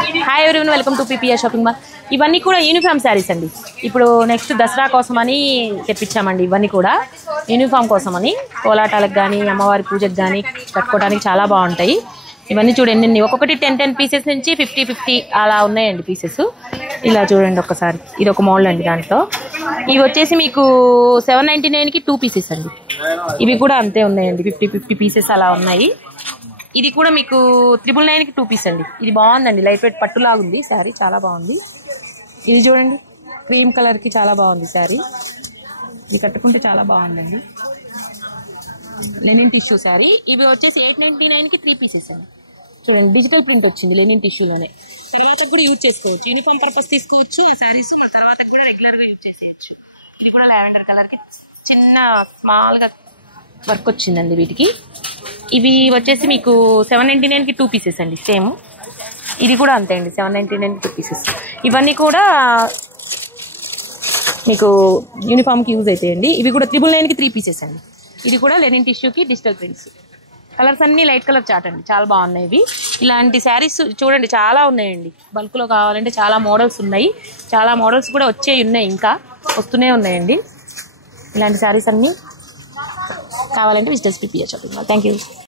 Hi everyone, welcome to PPR shopping mall. ఇవన్నీ కూడా uniform saris అండి. ఇప్పుడు నెక్స్ట్ దసరా కోసమని తెప్పించామండి. ఇవన్నీ కూడా యూనిఫామ్ కోసమని, కోలాటాలకు కానీ అమ్మవారి పూజకు కానీ కట్టుకోవడానికి చాలా బాగుంటాయి. ఇవన్నీ చూడండి, ఒక్కొక్కటి 10 పీసెస్ నుంచి 50 అలా ఉన్నాయండి పీసెస్. ఇలా చూడండి ఒక్కసారి, ఇది ఒక మోడల్ అండి. దాంట్లో ఇవి వచ్చేసి మీకు 799కి 2 పీసెస్ అండి. ఇవి కూడా అంతే ఉన్నాయండి, 50 పీసెస్ అలా ఉన్నాయి. ఇది కూడా మీకు 999కి 2 పీస్ అండి. ఇది బాగుందండి, లైట్ వెయిట్ పట్టులాగా ఉంది శారీ, చాలా బాగుంది. ఇది చూడండి, క్రీమ్ కలర్కి చాలా బాగుంది శారీ. ఇది కట్టుకుంటే చాలా బాగుందండి, లెనిన్ టిష్యూ శారీ. ఇవి వచ్చేసి 899కి 3 పీసెస్ అండి. చూడండి, డిజిటల్ ప్రింట్ వచ్చింది లెనిన్ టిష్యూలోనే. తర్వాత కూడా యూజ్ చేసుకోవచ్చు, యూనిఫామ్ పర్పస్ తీసుకోవచ్చు ఆ శారీస్. మన తర్వాత కూడా రెగ్యులర్గా యూజ్ చేసేయచ్చు. ఇది కూడా లావెండర్ కలర్కి చిన్న స్మాల్గా వర్క్ వచ్చిందండి వీటికి. ఇవి వచ్చేసి మీకు 799కి 2 పీసెస్ అండి, సేమ్. ఇది కూడా అంతే అండి, 799కి 2 పీసెస్. ఇవన్నీ కూడా మీకు యూనిఫామ్కి యూజ్ అవుతాయండి. ఇవి కూడా 999కి 3 పీసెస్ అండి. ఇది కూడా లెనిన్ టిష్యూకి డిజిటల్ ప్రింట్స్. కలర్స్ అన్నీ లైట్ కలర్ చాట్ అండి, చాలా బాగున్నాయి ఇవి. ఇలాంటి శారీస్ చూడండి చాలా ఉన్నాయండి. బల్క్లో కావాలంటే చాలా మోడల్స్ ఉన్నాయి, చాలా మోడల్స్ కూడా ఉన్నాయి, ఇంకా వస్తూనే ఉన్నాయండి. ఇలాంటి శారీస్ అన్నీ కావాలంటే visitors PPR shopping mall. Thank you.